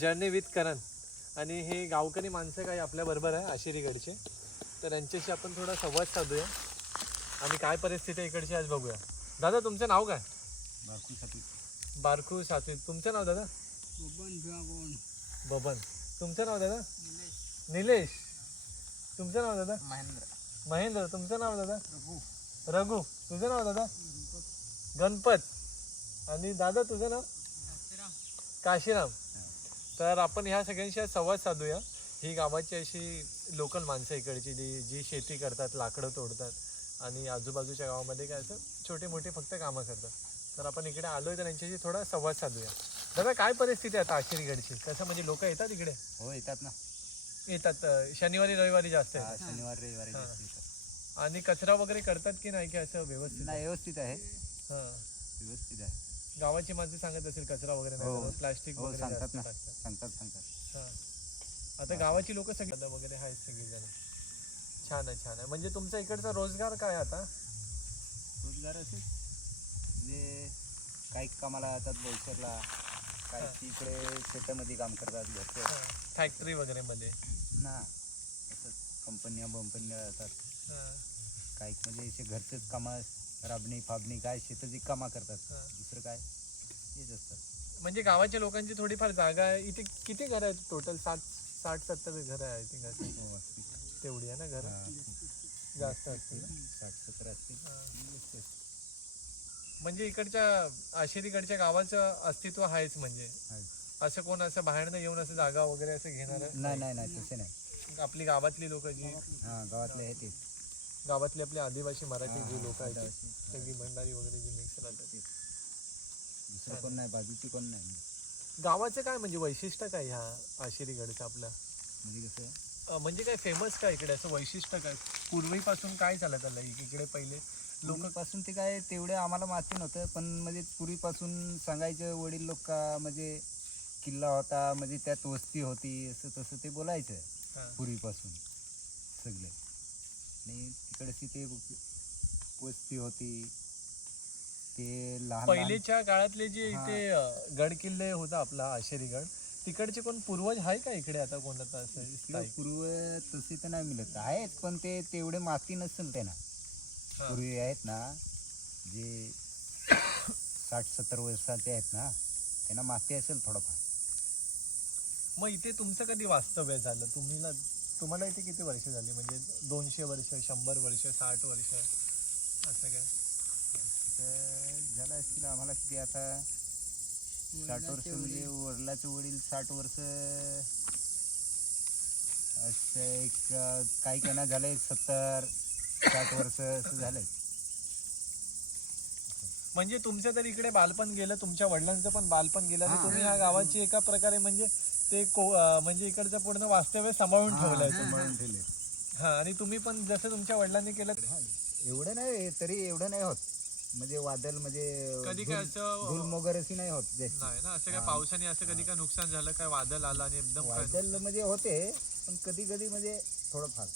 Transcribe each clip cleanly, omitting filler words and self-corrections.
Journey with करण. आणि हे गावकरी माणसं काही आपल्या बरोबर आहे आशिरीगडचे, तर यांच्याशी आपण थोडा संवाद साधूया आणि काय परिस्थिती आहे इकडची आज बघूया. दादा तुमचं नाव काय? बारकू सातवी. बारकू सातवी. तुमचं नाव दादा? बबन. तुमचं नाव दादा? निलेश. तुमचं नाव दादा? महेंद्र. तुमचं नाव दादा? रघु. तुझं नाव दादा? गणपत. आणि दादा तुझं नाव? काशीराम. तर आपण ह्या सगळ्यांशी संवाद साधूया. ही गावाची अशी लोकल माणसं इकडची जी शेती करतात, लाकडं तोडतात आणि आजूबाजूच्या गावामध्ये काय असं छोटे मोठे फक्त कामं करतात. तर आपण इकडे आलोय तर त्यांच्याशी थोडा संवाद साधूया. दादा काय परिस्थिती आहे आता आशिरीगडची? कसं म्हणजे लोक येतात इकडे? हो येतात ना. येतात. शनिवारी रविवारी जास्त हा, येतात. शनिवार रविवारी जास्त येतात. आणि कचरा वगैरे करतात की नाही, की असं व्यवस्थित? नाही, व्यवस्थित आहे. हां, व्यवस्थित आहे. गावाची माणसं सांगत असेल कचरा वगैरे नाही हो. करत, प्लास्टिक हो, वगैरे सांगतात जास्त ना. टाकतात. सांगतात. हां. आता गावाची लोक सगळी वगैरे आहेत सगळीजण. छान आहे. म्हणजे तुमचा इकडचा रोजगार काय आता? रोजगार असे म्हणजे काही कामाला जातात बोईसरला, काही इकडे शेतामध्ये काम करतात घरचं फॅक्टरी वगैरे मध्ये ना. असंच कंपन्या जातात. हां, काही म्हणजे असे घरचेच कामं, राबणी फाबणी काय शेताची कामं करतात. दुसरं काय हेच असतात. म्हणजे गावाच्या लोकांची थोडीफार जागा आहे इथे. किती घरं आहेत टोटल? 60-70 घरं आहे आय थिंक असं. हो, असतील. तेवढी आहे ना घरं? हा, जास्त असतील ना? 60-70 असतील. हां. म्हणजे इकडच्या आशिरीकडच्या गावाचं अस्तित्व आहेच. म्हणजे असं कोण असं बाहेरनं येऊन असं जागा वगैरे असं घेणार नाही तसे नाही. आपली गावातली लोक जी हा, गावातले आहे तेच. गावातली आपली आदिवासी मराठी जी लोक आहेत आदिवासी. सगळी भंडारी वगैरे जी मिक्स राहतात. दुसरं कोण नाही, बाजूची कोण नाही. गावाचं काय म्हणजे वैशिष्ट्य काय ह्या आशिरीगडचं आपलं? म्हणजे कसं म्हणजे काय फेमस काय इकडे असं वैशिष्ट्य काय? पूर्वीपासून काय चालत आलं इकडे? पहिले लोक पासून ते काय तेवढे आम्हाला माहिती नव्हतं, पण म्हणजे पूर्वीपासून सांगायचं वडील लोक का म्हणजे किल्ला होता, म्हणजे त्यात वस्ती होती, असं तसं ते बोलायचं पूर्वीपासून सगळे. आणि तिकडची ते वस्ती होती ते लहान पहिलेच्या काळातले जे इथे गड किल्ले होता आपला आशिरीगड, तिकडचे कोण पूर्वज आहे का इकडे आता कोणाचा असं? पूर्व तसे तर नाही मिळत आहेत, पण ते तेवढे माती नसेल ते ना. पूर्वी आहेत ना जे 60-70 वर्षाचे आहेत ना, त्यांना माती असेल थोडंफार. मग इथे तुमचं कधी वास्तव्य झालं? तुम्हाला इथे किती वर्ष झाली? म्हणजे 200 वर्ष, 100 वर्ष, 60 वर्ष असं काय? तर झालं असतील आम्हाला किती आता 60 वर्ष, म्हणजे वडिलाचे वडील 60 वर्ष, असं एक काही त्यांना झालं 70-60 वर्ष असं झालं. म्हणजे तुमचं तर इकडे बालपण गेलं, तुमच्या वडिलांचं पण बालपण गेलं, आणि तुम्ही ह्या गावाची एका प्रकारे म्हणजे ते म्हणजे इकडचं पूर्ण वास्तव्य सांभाळून ठेवलंय तुम्ही. हा, आणि तुम्ही पण जसं तुमच्या वडिलांनी केलं. एवढं नाही तरी, एवढं नाही होत म्हणजे वादळ, म्हणजे कधी काय असं धूल वगैरे अशी नाही होत जास्त. नाही ना असं काय पावसाने असं कधी काय नुकसान झालं काय? वादळ आलं आणि एकदम वादळ म्हणजे होते, पण कधी म्हणजे थोडंफार,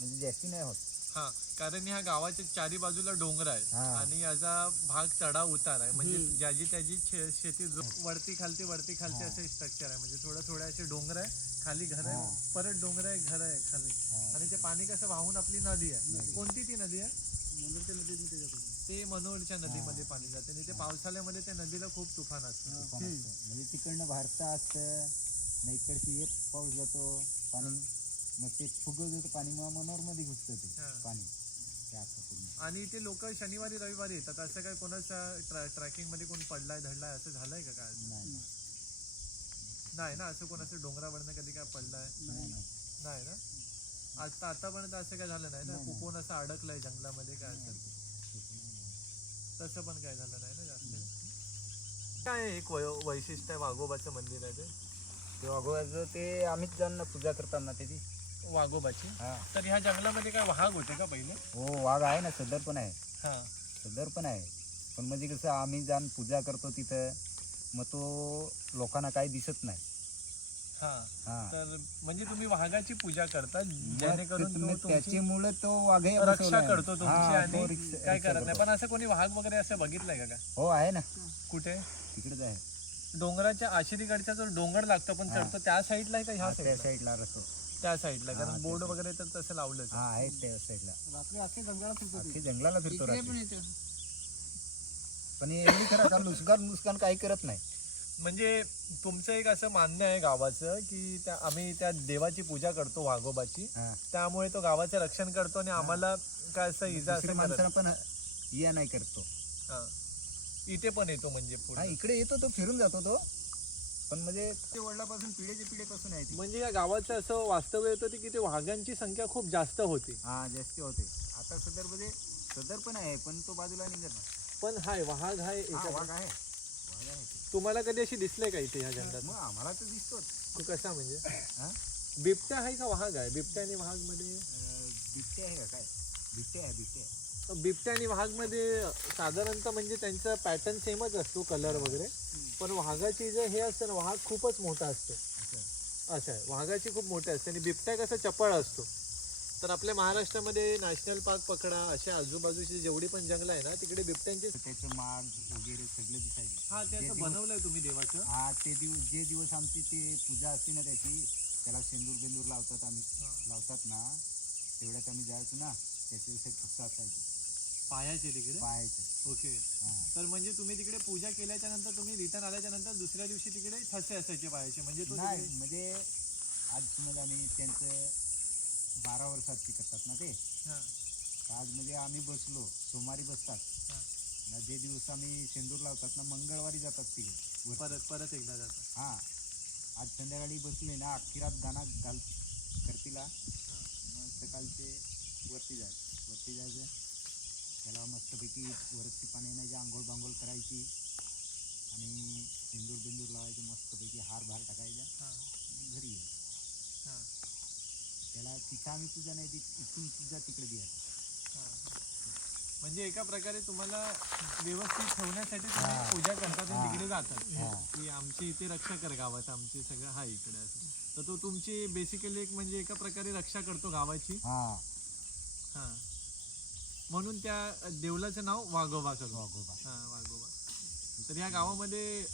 म्हणजे जास्ती नाही होत. हा, कारण ह्या गावाच्या चारी बाजूला डोंगर आहे आणि याचा भाग चढाव उतार आहे. म्हणजे ज्याची त्याची शेती वरती खालती असं स्ट्रक्चर आहे. म्हणजे थोडं असे डोंगर आहे, खाली घर आहे, परत डोंगर आहे, घर आहे खाली, आणि ते पाणी कसं वाहून आपली नदी आहे. कोणती ती नदी आहे? ते मनोरच्या नदीमध्ये पाणी जाते, आणि ते पावसाळ्यामध्ये त्या नदीला खूप तुफान असतं. म्हणजे तिकडनं भारतात असतं ना, इकडची एक पाऊस जातो पाणी, मग ते फुगत जातं पाणी, मग मनोरमध्ये घुसतं ते पाणी. आणि ते लोक शनिवारी रविवारी येतात. असं काय कोणाचा ट्रॅकिंग मध्ये कोण पडलाय धडलाय असं झालंय का काय? नाही ना, असं कोणाचं डोंगरावरनं कधी काय पडलाय नाही ना? आतापर्यंत असं काय झालं नाही ना? कोण असं अडकलंय जंगलामध्ये काय असेल तसं पण काय झालं नाही ना जास्त? काय एक वैशिष्ट्य आहे वाघोबाचं मंदिर आहे ते? वाघोबाचं ते आम्हीच जाऊन पूजा करताना त्याची वाघोबाची. तर ह्या जंगलामध्ये काय वाघ होते का पहिले? हो, वाघ आहे ना, सदर पण आहे. हा, पण म्हणजे कसं आम्ही जाऊन पूजा करतो तिथं, मग तो लोकांना काही दिसत नाही. तर म्हणजे तुम्ही वाघाची पूजा करता जेणेकरून त्याच्यामुळे तो वाघ रक्षा करतो तुमची आणि काय करत नाही. पण असं कोणी वाघ वगैरे असं बघितलंय का? हो, आहे ना, कुठे? तिकडेच आहे. डोंगराच्या आशिरीकडचा जो डोंगर लागतो आपण चढतो त्या साईडला आहे का ह्या त्या साईडला? साईडला राहतो. त्या साईडला, कारण हा, बोर्ड त्या वगैरे तर तसं लावलं. हा आहे त्या साईडला. रात्री अख्खे जंगलात फिरतो ते. अख्खी जंगलाला फिरतो इकडे रात्री. पण येतो. पण एवढी खरं का नुकसान काही करत नाही. म्हणजे तुमचं एक असं मान्य आहे गावाचं की आम्ही त्या देवाची पूजा करतो वाघोबाची, हा. त्यामुळे तो गावाचं रक्षण करतो आणि आम्हाला काय असं इजा दुसऱ्या असं करत माणसाला पण या नाही करतो. हा. इथे पण येतो म्हणजे हा पुढे. इकडे येतो तो, फिरून जातो तो, पण म्हणजे ते वडिलापासून पिढीचे पिढीपासून आहे ती. म्हणजे या गावाचं असं वास्तव्य होतं की ते वाघांची संख्या खूप जास्त होती. हा जास्ती होते. आता सदर म्हणजे सदर पण आहे, पण तो बाजूला निघत नाही. पण हाय वाघ आहे हा, एका- वाघ आहे, वाघ आहे. तुम्हाला कधी अशी दिसले का इथे ह्या जंगलात? मग आम्हाला तर दिसतोच. कसा म्हणजे हा? बिबट्या आहे का वाघ आहे? बिबट्या आणि वाघ मध्ये बिबटे आहे का काय? बिबटे आहे, बिबटे आहे. बिबट्या आणि वाघ मध्ये साधारणतः म्हणजे त्यांचा पॅटर्न सेमच असतो, कलर वगैरे, पण वाघाची जे हे असतं ना, वाघ खूपच मोठा असतो. असं. असं आहे, वाघाची खूप मोठी असते आणि बिबट्या कसा चपळ असतो. तर आपल्या महाराष्ट्रामध्ये नॅशनल पार्क पकडा, असे आजूबाजूची जेवढी पण जंगल आहे ना, तिकडे बिबट्यांची तर त्याचं माग वगैरे सगळं दिसायचे. हा ते असं बनवलंय तुम्ही देवाचं. हा ते जे दिवस आमची ते पूजा असते ना त्याची, त्याला शेंदूर बेंदूर लावतात आम्ही, लावतात ना, तेवढ्यात आम्ही जायचो ना, त्याचे असे ठुसा असायचे पायाचे तिकडे. पायाचे. ओके. हा. तर म्हणजे तुम्ही तिकडे पूजा केल्याच्या नंतर तुम्ही रिटर्न आल्याच्या नंतर दुसऱ्या दिवशी तिकडे ठसे असायचे पायाचे, म्हणजे तो नाही तिकडे- म्हणजे आज समज आम्ही त्यांचं 12 वर्षात करतात ना ते, हा. तर आज म्हणजे आम्ही बसलो, सोमवारी बसतात हा. ना, जे दिवस आम्ही शेंदूर लावतात ना, मंगळवारी जातात तिकडे वर. परत एकदा जातो. हा, आज संध्याकाळी बसले ना, अख्खी रात गाणं करतीला, मग सकाळचे वरती जायचं, त्याला मस्तपैकी वरती पाणी आणायची, आंघोळ बांघोळ करायची आणि सिंदूर बिंदूर लावायचं, मस्तपैकी हार भार टाकायचा, हा. घरी यायचं. हा. त्याला तिथं आम्ही पूजा नाही ती इथून पूजा तिकडे द्यायची. म्हणजे एका प्रकारे तुम्हाला व्यवस्थित ठेवण्यासाठी तुम्ही हा. पूजा करतात आणि हा. तिकडे जातात हा. की आमची इथे रक्षा कर गावात, आमचे सगळं हा इकडे असं. तर तो तुमची बेसिकली एक म्हणजे एका प्रकारे रक्षा करतो गावाची. हा, हा. म्हणून त्या देवलाचं नाव वाघोबा करू. वाघोबा. हा, वाघोबा. तर या गावामध्ये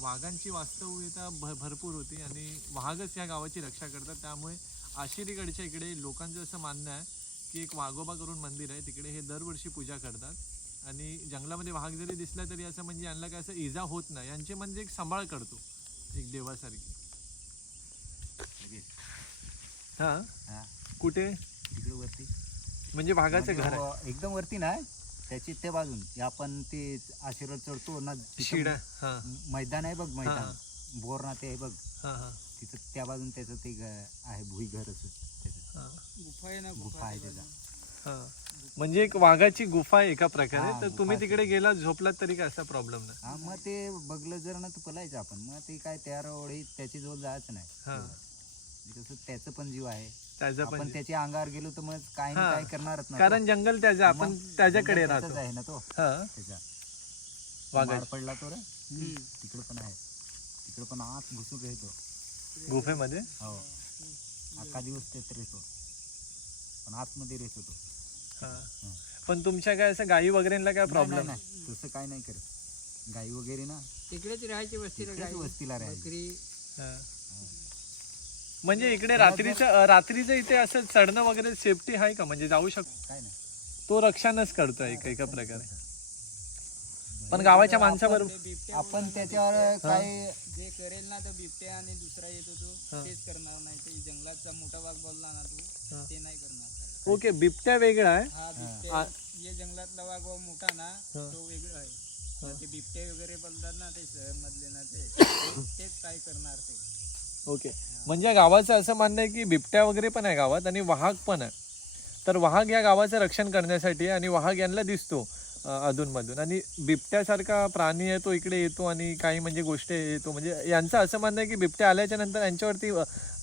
वाघांची वास्तव्यता भरपूर होती आणि वाघच या गावाची रक्षा करतात. त्यामुळे आशिरीकडच्या इकडे लोकांचं असं मानणं आहे की एक वाघोबा करून मंदिर आहे, तिकडे हे दरवर्षी पूजा करतात आणि जंगलामध्ये वाघ जरी दिसला तरी असं म्हणजे यांना काय असं इजा होत नाही, यांचे म्हणजे एक सांभाळ करतो एक देवासारखी. हा. हा, कुठे तिकडे वरती म्हणजे वाघाचं घर आहे? म्हणजे एकदम वरती नाही, त्याची त्या बाजून ते आपण ते आशीर्वाद चढतो ना, तिथं शिडा. हा. मैदान आहे बघ, हा. मैदान बोर ना ते आहे बघ, हा. हा. तिथं त्या बाजून त्याचं ते आहे भुई घर असं त्याचं, हा. गुफा आहे ना, गुफा आहे त्याचा. हा. म्हणजे एक वाघाची गुफा आहे एका प्रकारे. हा, तर गुफा तुम्ही आहे. तिकडे गेला झोपलात तरी काय असा प्रॉब्लेम नाही. हा, मग ते बघलं जर ना तर पलायचं आपण, मग ते काय तयार ओढी त्याची जवळ जायचं नाही. हा. कसं त्याचं पण जीव आहे, त्याचा आपण पण त्याच्या अंगावर गेलो तर मग काय हा. नाही काय करणारच ना, कारण जंगल त्याचं, आपण त्याच्याकडे त्याचाच राहतो. आहे ना तो, हा. त्याचा वाघाची मार पडला तो रे, तिकडे पण आहे, तिकडे पण आत घुसून राहतो गुफेमध्ये. हो, अख्खा दिवस तेच राहतो, पण आतमध्ये राहतो तो. हा. पण तुमच्या काय असं गायी वगैरेला काय प्रॉब्लेम नाही, नाही, तसं काय नाही करत, गाई वगैरे ना तिकडेच राहायची वस्तीला, तिकडेच गाई, वस्तीला राहायची. बकरी. म्हणजे इकडे रात्रीचं इथे असं चढणं वगैरे सेफ्टी आहे का? म्हणजे जाऊ शकतो काय नाही, तो रक्षणच करतो एका प्रकारे. पण गावाच्या माणसाबरोबर ते बिबट्या आपण त्याच्यावर काय जे करेल ना तो बिबट्या आणि दुसरा येतो तो हा. तेच करणार नाही. ते जंगलाचा मोठा वाघ बोलला ना तू, हा. ते नाही करणार. ओके, बिबट्या वेगळा आहे. हा, बिबट्या जे जंगलातला वाघ मोठा ना, तो वेगळा आहे. तर ते बिबट्या वगैरे बोलतात ना, ते शहर मधले ना, तेच काय करणार ते. ओके, म्हणजे गावाचं असं मानणं आहे की बिबट्या वगैरे पण आहे गावात आणि वाघ पण आहे. तर वाघ या गावाचं रक्षण करण्यासाठी आणि वाघ यांना दिसतो अधूनमधून, आणि बिबट्यासारखा प्राणी आहे तो इकडे येतो आणि काही म्हणजे गोष्टी येतो. म्हणजे यांचं असं म्हणणं आहे की बिबट्या आल्याच्या नंतर यांच्यावरती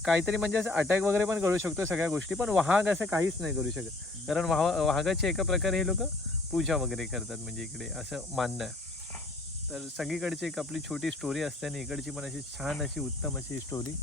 काहीतरी म्हणजे असं अटॅक वगैरे पण करू शकतो सगळ्या गोष्टी, पण वाघ असं काहीच नाही करू शकत, कारण वाघाची एका प्रकारे हे लोक पूजा वगैरे करतात, म्हणजे इकडे असं मानणं आहे. तर सगळीकडची एक आपली छोटी स्टोरी असते आणि इकडची पण अशी छान अशी उत्तम अशी स्टोरी.